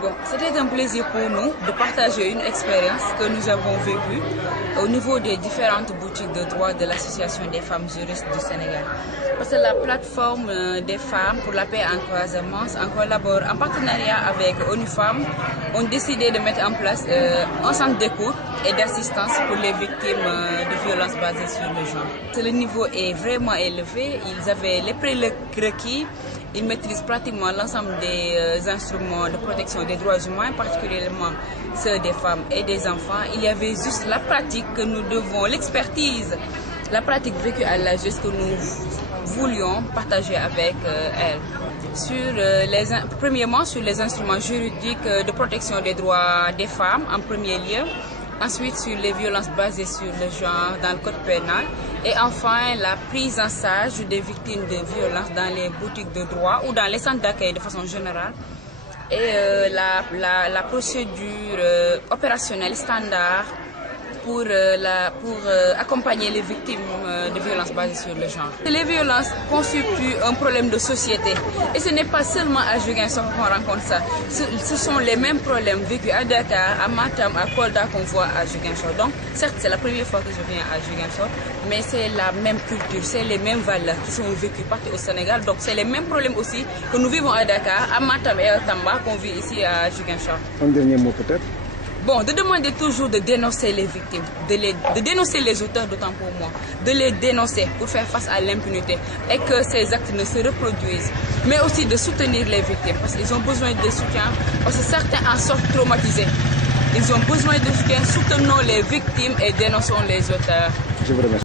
Bon, c'était un plaisir pour nous de partager une expérience que nous avons vécue au niveau des différentes boutiques de droit de l'Association des femmes juristes du Sénégal. Parce que la plateforme des femmes pour la paix en Casamance, en collabore en partenariat avec ONU Femmes, ont décidé de mettre en place un centre d'écoute et d'assistance pour les victimes de violences basées sur le genre. Le niveau est vraiment élevé, ils avaient les prérequis. Ils maîtrisent pratiquement l'ensemble des instruments de protection des droits humains, particulièrement ceux des femmes et des enfants. Il y avait juste la pratique que nous devons, l'expertise, la pratique vécue à la justice que nous voulions partager avec elles. Premièrement, sur les instruments juridiques de protection des droits des femmes en premier lieu. Ensuite, sur les violences basées sur le genre dans le code pénal. Et enfin, la prise en charge des victimes de violences dans les boutiques de droit ou dans les centres d'accueil de façon générale. Et la procédure opérationnelle standard pour accompagner les victimes de violences basées sur le genre. Les violences constituent un problème de société. Et ce n'est pas seulement à Ziguinchor qu'on rencontre ça. Ce sont les mêmes problèmes vécus à Dakar, à Matam, à Kolda qu'on voit à Ziguinchor. Donc, certes, c'est la première fois que je viens à Ziguinchor, mais c'est la même culture, c'est les mêmes valeurs qui sont vécues partout au Sénégal. Donc, c'est les mêmes problèmes aussi que nous vivons à Dakar, à Matam et à Tamba qu'on vit ici à Ziguinchor. Un dernier mot peut-être? Bon, de demander toujours de dénoncer les victimes, de dénoncer les auteurs d'autant pour moi, de les dénoncer pour faire face à l'impunité et que ces actes ne se reproduisent, mais aussi de soutenir les victimes parce qu'ils ont besoin de soutien, parce que certains en sortent traumatisés. Ils ont besoin de soutien, soutenons les victimes et dénonçons les auteurs. Je vous remercie.